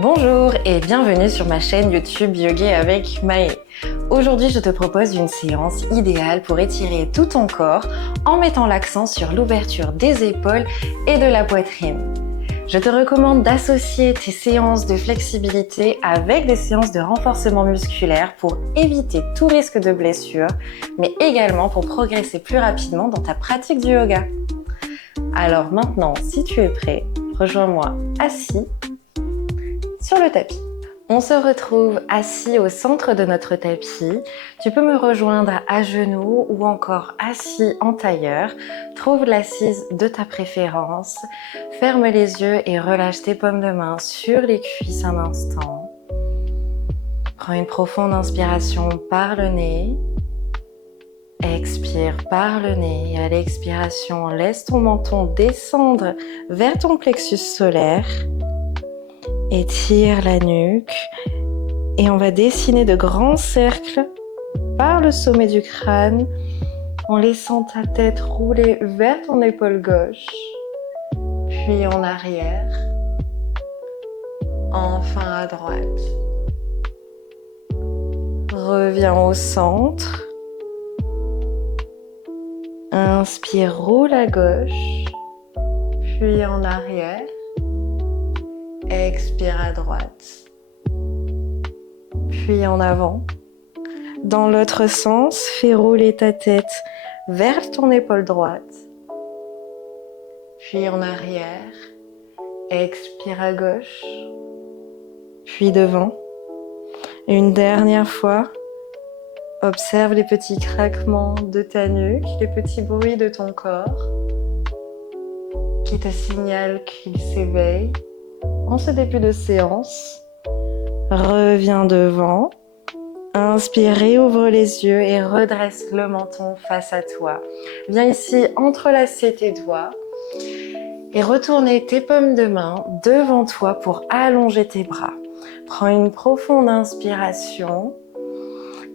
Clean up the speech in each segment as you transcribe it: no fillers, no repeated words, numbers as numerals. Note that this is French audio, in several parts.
Bonjour et bienvenue sur ma chaîne YouTube Yoga avec Maë. Aujourd'hui, je te propose une séance idéale pour étirer tout ton corps en mettant l'accent sur l'ouverture des épaules et de la poitrine. Je te recommande d'associer tes séances de flexibilité avec des séances de renforcement musculaire pour éviter tout risque de blessure, mais également pour progresser plus rapidement dans ta pratique du yoga. Alors maintenant, si tu es prêt, rejoins-moi assis sur le tapis. On se retrouve assis au centre de notre tapis. Tu peux me rejoindre à genoux ou encore assis en tailleur. Trouve l'assise de ta préférence. Ferme les yeux et relâche tes paumes de main sur les cuisses un instant. Prends une profonde inspiration par le nez. Expire par le nez. À l'expiration, laisse ton menton descendre vers ton plexus solaire. Étire la nuque et on va dessiner de grands cercles par le sommet du crâne en laissant ta tête rouler vers ton épaule gauche, puis en arrière, enfin à droite. Reviens au centre. Inspire, roule à gauche, puis en arrière. Expire à droite, puis en avant. Dans l'autre sens, fais rouler ta tête vers ton épaule droite, puis en arrière. Expire à gauche, puis devant. Une dernière fois, observe les petits craquements de ta nuque, les petits bruits de ton corps qui te signalent qu'il s'éveille. En ce début de séance, reviens devant, inspire, ouvre les yeux et redresse le menton face à toi. Viens ici entrelacer tes doigts et retourner tes paumes de main devant toi pour allonger tes bras. Prends une profonde inspiration,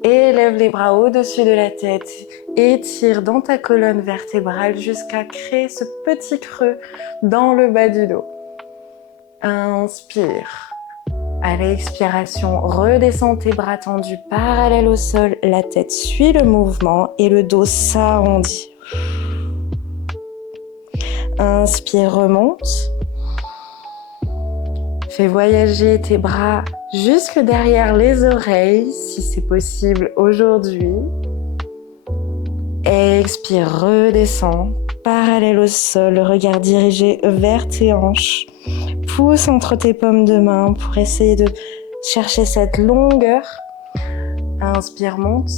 élève les bras au-dessus de la tête, étire dans ta colonne vertébrale jusqu'à créer ce petit creux dans le bas du dos. Inspire. À l'expiration, redescends tes bras tendus parallèles au sol. La tête suit le mouvement et le dos s'arrondit. Inspire, remonte. Fais voyager tes bras jusque derrière les oreilles, si c'est possible aujourd'hui. Expire, redescends. Parallèle au sol, le regard dirigé vers tes hanches. Pousse entre tes paumes de main pour essayer de chercher cette longueur. Inspire, monte.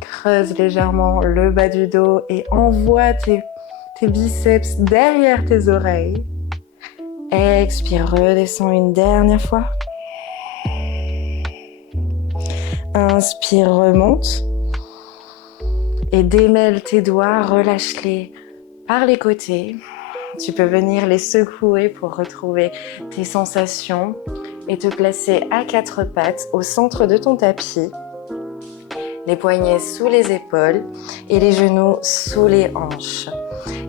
Creuse légèrement le bas du dos et envoie tes biceps derrière tes oreilles. Expire, redescends une dernière fois. Inspire, remonte. Et démêle tes doigts, relâche-les par les côtés. Tu peux venir les secouer pour retrouver tes sensations et te placer à quatre pattes au centre de ton tapis. Les poignets sous les épaules et les genoux sous les hanches.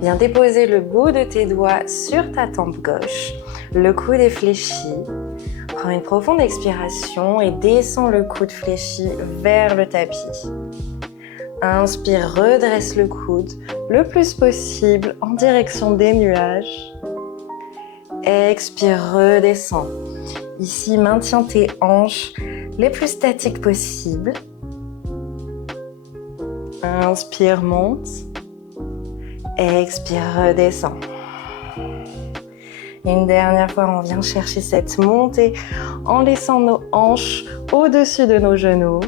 Viens déposer le bout de tes doigts sur ta tempe gauche, le coude est fléchi. Prends une profonde expiration et descends le coude fléchi vers le tapis. Inspire, redresse le coude le plus possible en direction des nuages. Expire, redescends. Ici, maintiens tes hanches les plus statiques possibles. Inspire, monte. Expire, redescends. Une dernière fois, on vient chercher cette montée en laissant nos hanches au-dessus de nos genoux.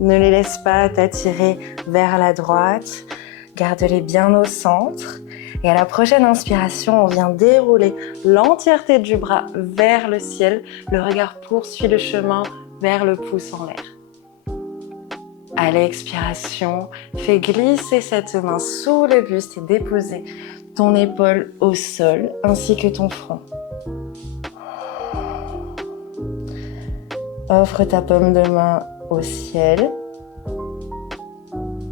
Ne les laisse pas t'attirer vers la droite. Garde-les bien au centre. Et à la prochaine inspiration, on vient dérouler l'entièreté du bras vers le ciel. Le regard poursuit le chemin vers le pouce en l'air. À l'expiration, fais glisser cette main sous le buste et déposer ton épaule au sol ainsi que ton front. Offre ta paume de main au ciel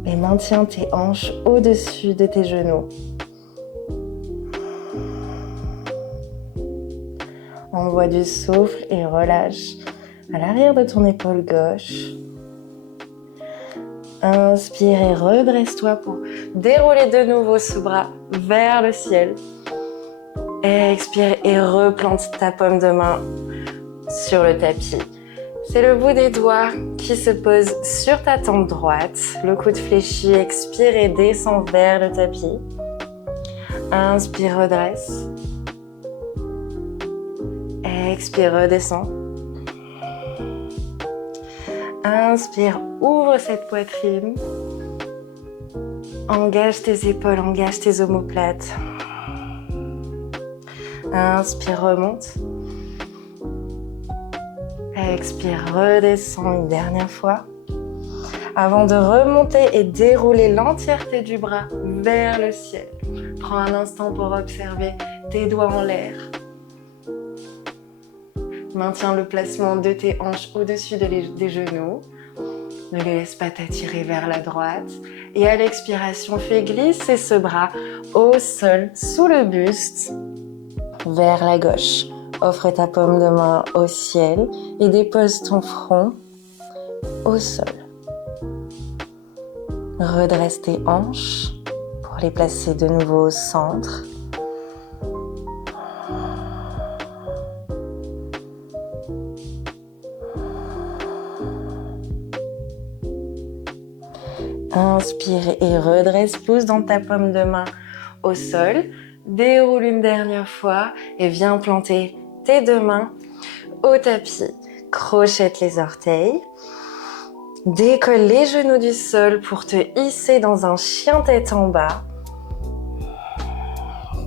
et maintiens tes hanches au-dessus de tes genoux. Envoie du souffle et relâche à l'arrière de ton épaule gauche. Inspire et redresse-toi pour dérouler de nouveau ce bras vers le ciel. Expire et replante ta paume de main sur le tapis. C'est le bout des doigts qui se pose sur ta tempe droite. Le coude fléchi, expire et descend vers le tapis. Inspire, redresse. Expire, redescends. Inspire, ouvre cette poitrine. Engage tes épaules, engage tes omoplates. Inspire, remonte. Expire, redescends une dernière fois. Avant de remonter et dérouler l'entièreté du bras vers le ciel. Prends un instant pour observer tes doigts en l'air. Maintiens le placement de tes hanches au-dessus des genoux. Ne les laisse pas t'attirer vers la droite. Et à l'expiration, fais glisser ce bras au sol, sous le buste, vers la gauche. Offre ta paume de main au ciel et dépose ton front au sol. Redresse tes hanches pour les placer de nouveau au centre. Inspire et redresse, pousse dans ta paume de main au sol. Déroule une dernière fois et viens planter tes deux mains au tapis. Crochette les orteils. Décolle les genoux du sol pour te hisser dans un chien tête en bas.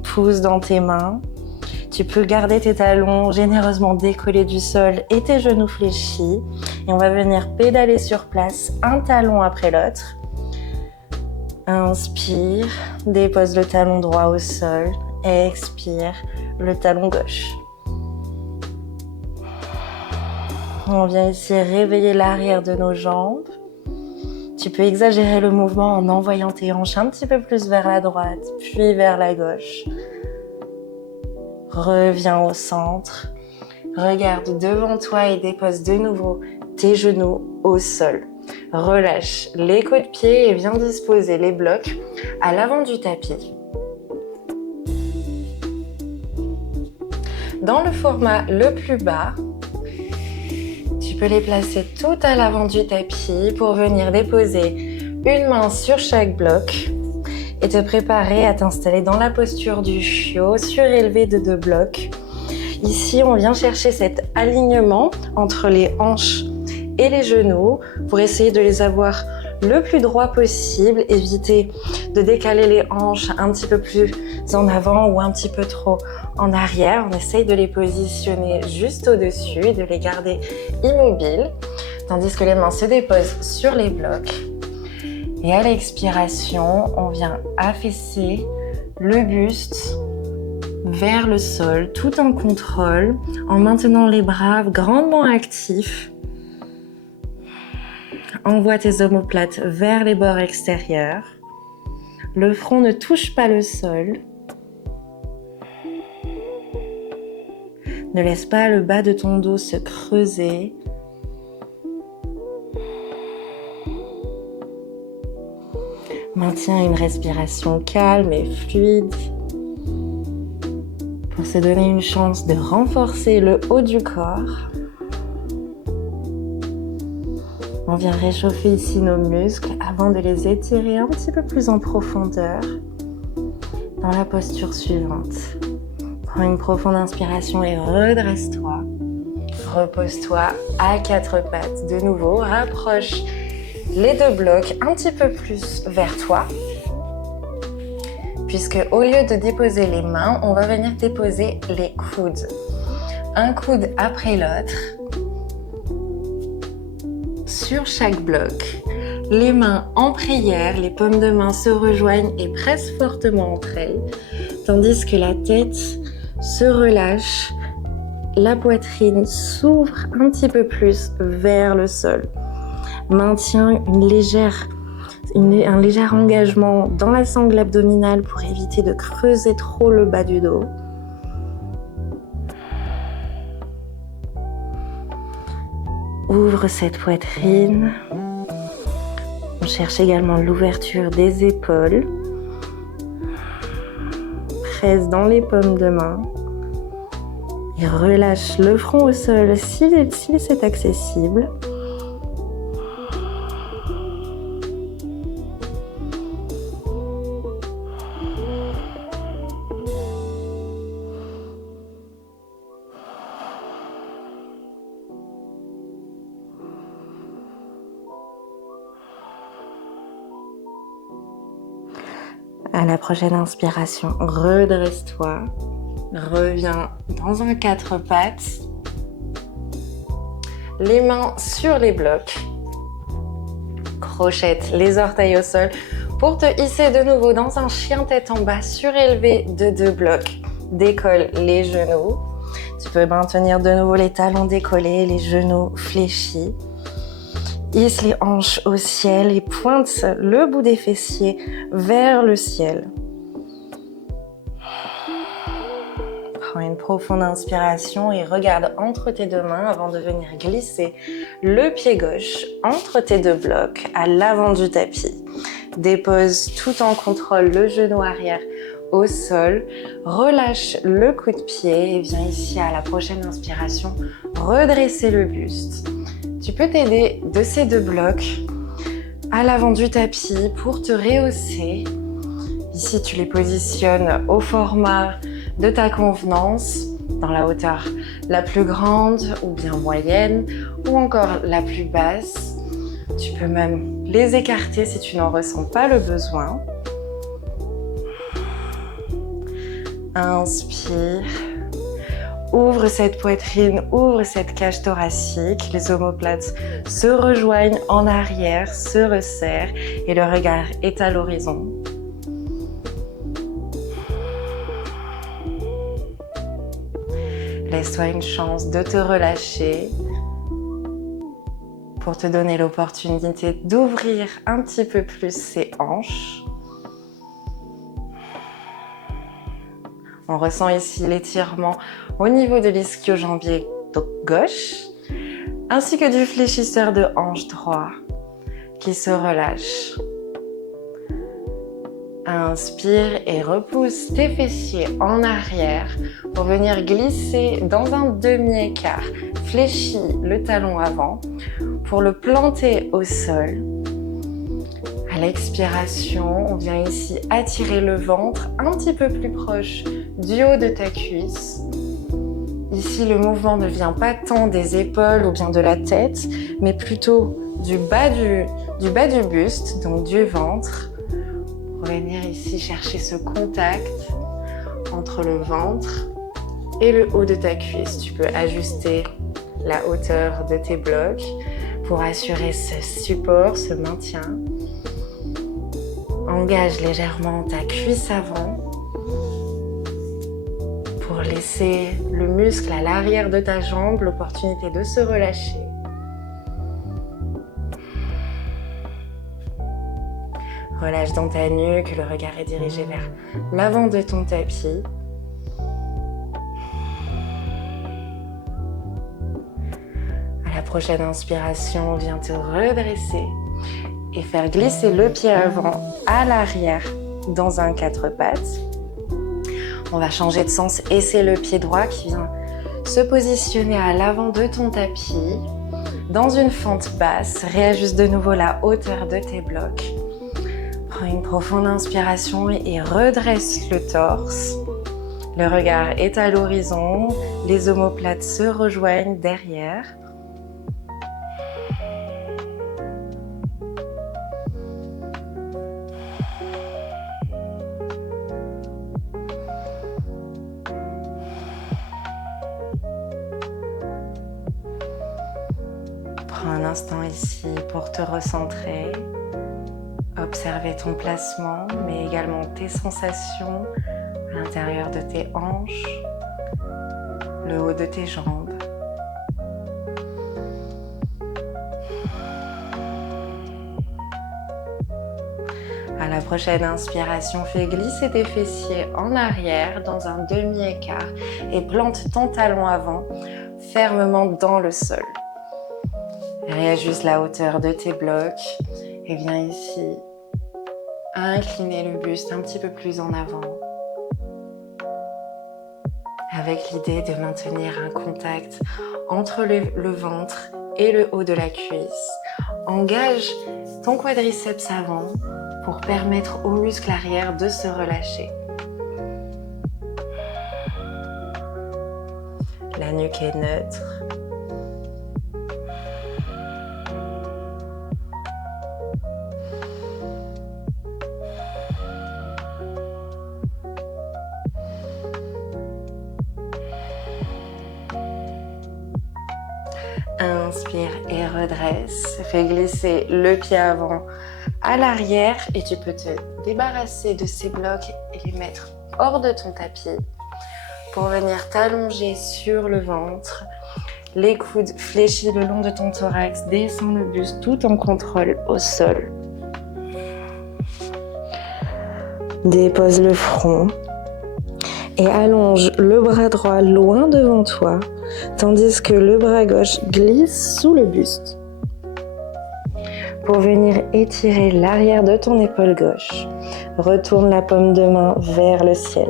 Pousse dans tes mains. Tu peux garder tes talons généreusement décollés du sol et tes genoux fléchis. Et on va venir pédaler sur place, un talon après l'autre. Inspire, dépose le talon droit au sol. Expire, le talon gauche. On vient ici réveiller l'arrière de nos jambes. Tu peux exagérer le mouvement en envoyant tes hanches un petit peu plus vers la droite, puis vers la gauche. Reviens au centre. Regarde devant toi et dépose de nouveau tes genoux au sol. Relâche les coudes de pied et viens disposer les blocs à l'avant du tapis. Dans le format le plus bas, tu peux les placer tout à l'avant du tapis pour venir déposer une main sur chaque bloc et te préparer à t'installer dans la posture du chiot surélevé de 2 blocs. Ici, on vient chercher cet alignement entre les hanches et les genoux pour essayer de les avoir le plus droit possible, éviter de décaler les hanches un petit peu plus en avant ou un petit peu trop en arrière. On essaye de les positionner juste au-dessus et de les garder immobiles, tandis que les mains se déposent sur les blocs. Et à l'expiration, on vient affaisser le buste vers le sol, tout en contrôle, en maintenant les bras grandement actifs. Envoie tes omoplates vers les bords extérieurs. Le front ne touche pas le sol. Ne laisse pas le bas de ton dos se creuser. Maintiens une respiration calme et fluide pour se donner une chance de renforcer le haut du corps. On vient réchauffer ici nos muscles avant de les étirer un petit peu plus en profondeur dans la posture suivante. Prends une profonde inspiration et redresse-toi. Repose-toi à 4 pattes. De nouveau, rapproche les 2 blocs un petit peu plus vers toi. Puisque au lieu de déposer les mains, on va venir déposer les coudes. Un coude après l'autre. Sur chaque bloc, les mains en prière, les paumes de main se rejoignent et pressent fortement entre elles, tandis que la tête se relâche, la poitrine s'ouvre un petit peu plus vers le sol. Maintiens un léger engagement dans la sangle abdominale pour éviter de creuser trop le bas du dos. Ouvre cette poitrine. On cherche également l'ouverture des épaules. Presse dans les paumes de main. Et relâche le front au sol si c'est accessible. À la prochaine inspiration, redresse-toi. Reviens dans un 4 pattes. Les mains sur les blocs. Crochette les orteils au sol pour te hisser de nouveau dans un chien tête en bas surélevé de 2 blocs. Décolle les genoux. Tu peux maintenir de nouveau les talons décollés, les genoux fléchis. Hisse les hanches au ciel et pointe le bout des fessiers vers le ciel. Prends une profonde inspiration et regarde entre tes 2 mains avant de venir glisser le pied gauche entre tes 2 blocs à l'avant du tapis. Dépose tout en contrôle le genou arrière au sol. Relâche le coup de pied et viens ici à la prochaine inspiration redresser le buste. Tu peux t'aider de ces 2 blocs à l'avant du tapis pour te rehausser. Ici, tu les positionnes au format de ta convenance, dans la hauteur la plus grande ou bien moyenne ou encore la plus basse. Tu peux même les écarter si tu n'en ressens pas le besoin. Inspire. Ouvre cette poitrine, ouvre cette cage thoracique. Les omoplates se rejoignent en arrière, se resserrent et le regard est à l'horizon. Laisse-toi une chance de te relâcher pour te donner l'opportunité d'ouvrir un petit peu plus ses hanches. On ressent ici l'étirement au niveau de l'ischio-jambier gauche, ainsi que du fléchisseur de hanche droit qui se relâche. Inspire et repousse tes fessiers en arrière pour venir glisser dans un demi-écart. Fléchis le talon avant pour le planter au sol. À l'expiration, on vient ici attirer le ventre un petit peu plus proche du haut de ta cuisse. Ici, le mouvement ne vient pas tant des épaules ou bien de la tête, mais plutôt du bas du buste, donc du ventre. Pour venir ici chercher ce contact entre le ventre et le haut de ta cuisse. Tu peux ajuster la hauteur de tes blocs pour assurer ce support, ce maintien. Engage légèrement ta cuisse avant pour laisser le muscle à l'arrière de ta jambe l'opportunité de se relâcher. Relâche dans ta nuque, le regard est dirigé vers l'avant de ton tapis. À la prochaine inspiration, viens te redresser et faire glisser le pied avant à l'arrière dans un 4 pattes. On va changer de sens et c'est le pied droit qui vient se positionner à l'avant de ton tapis dans une fente basse. Réajuste de nouveau la hauteur de tes blocs. Prends une profonde inspiration et redresse le torse. Le regard est à l'horizon, les omoplates se rejoignent derrière. Prends un instant ici pour te recentrer. Observer ton placement, mais également tes sensations à l'intérieur de tes hanches, le haut de tes jambes. À la prochaine inspiration, fais glisser tes fessiers en arrière dans un demi-écart et plante ton talon avant fermement dans le sol. Réajuste la hauteur de tes blocs et viens ici incliner le buste un petit peu plus en avant avec l'idée de maintenir un contact entre le ventre et le haut de la cuisse. Engage ton quadriceps avant pour permettre aux muscles arrière de se relâcher. La nuque est neutre. Inspire et redresse. Fais glisser le pied avant à l'arrière et tu peux te débarrasser de ces blocs et les mettre hors de ton tapis pour venir t'allonger sur le ventre. Les coudes fléchis le long de ton thorax, descends le buste tout en contrôle au sol. Dépose le front et allonge le bras droit loin devant toi, tandis que le bras gauche glisse sous le buste. Pour venir étirer l'arrière de ton épaule gauche, retourne la paume de main vers le ciel.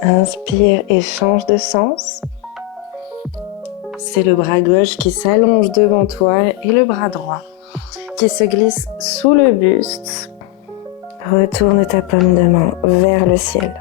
Inspire et change de sens. C'est le bras gauche qui s'allonge devant toi et le bras droit qui se glisse sous le buste. Retourne ta paume de main vers le ciel.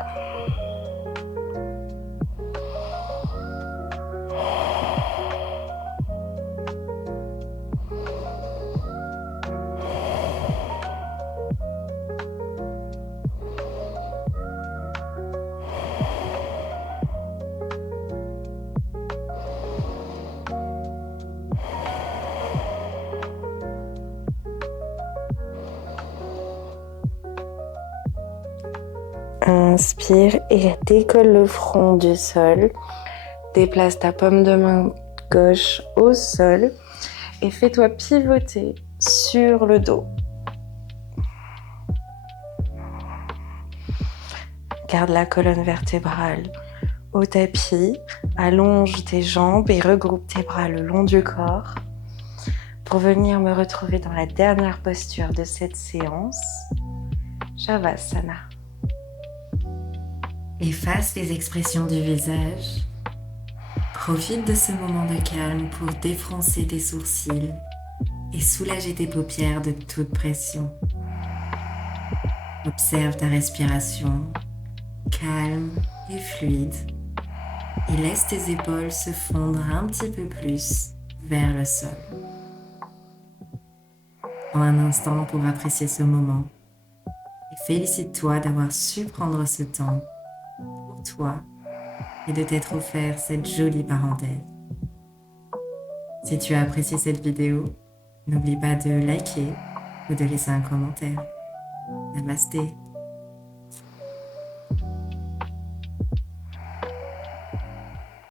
Inspire et décolle le front du sol. Déplace ta paume de main gauche au sol et fais-toi pivoter sur le dos. Garde la colonne vertébrale au tapis. Allonge tes jambes et regroupe tes bras le long du corps pour venir me retrouver dans la dernière posture de cette séance, Shavasana. Efface les expressions du visage. Profite de ce moment de calme pour défroncer tes sourcils et soulager tes paupières de toute pression. Observe ta respiration, calme et fluide, et laisse tes épaules se fondre un petit peu plus vers le sol. Prends un instant pour apprécier ce moment et félicite-toi d'avoir su prendre ce temps pour toi et de t'être offert cette jolie parenthèse. Si tu as apprécié cette vidéo, n'oublie pas de liker ou de laisser un commentaire. Namasté.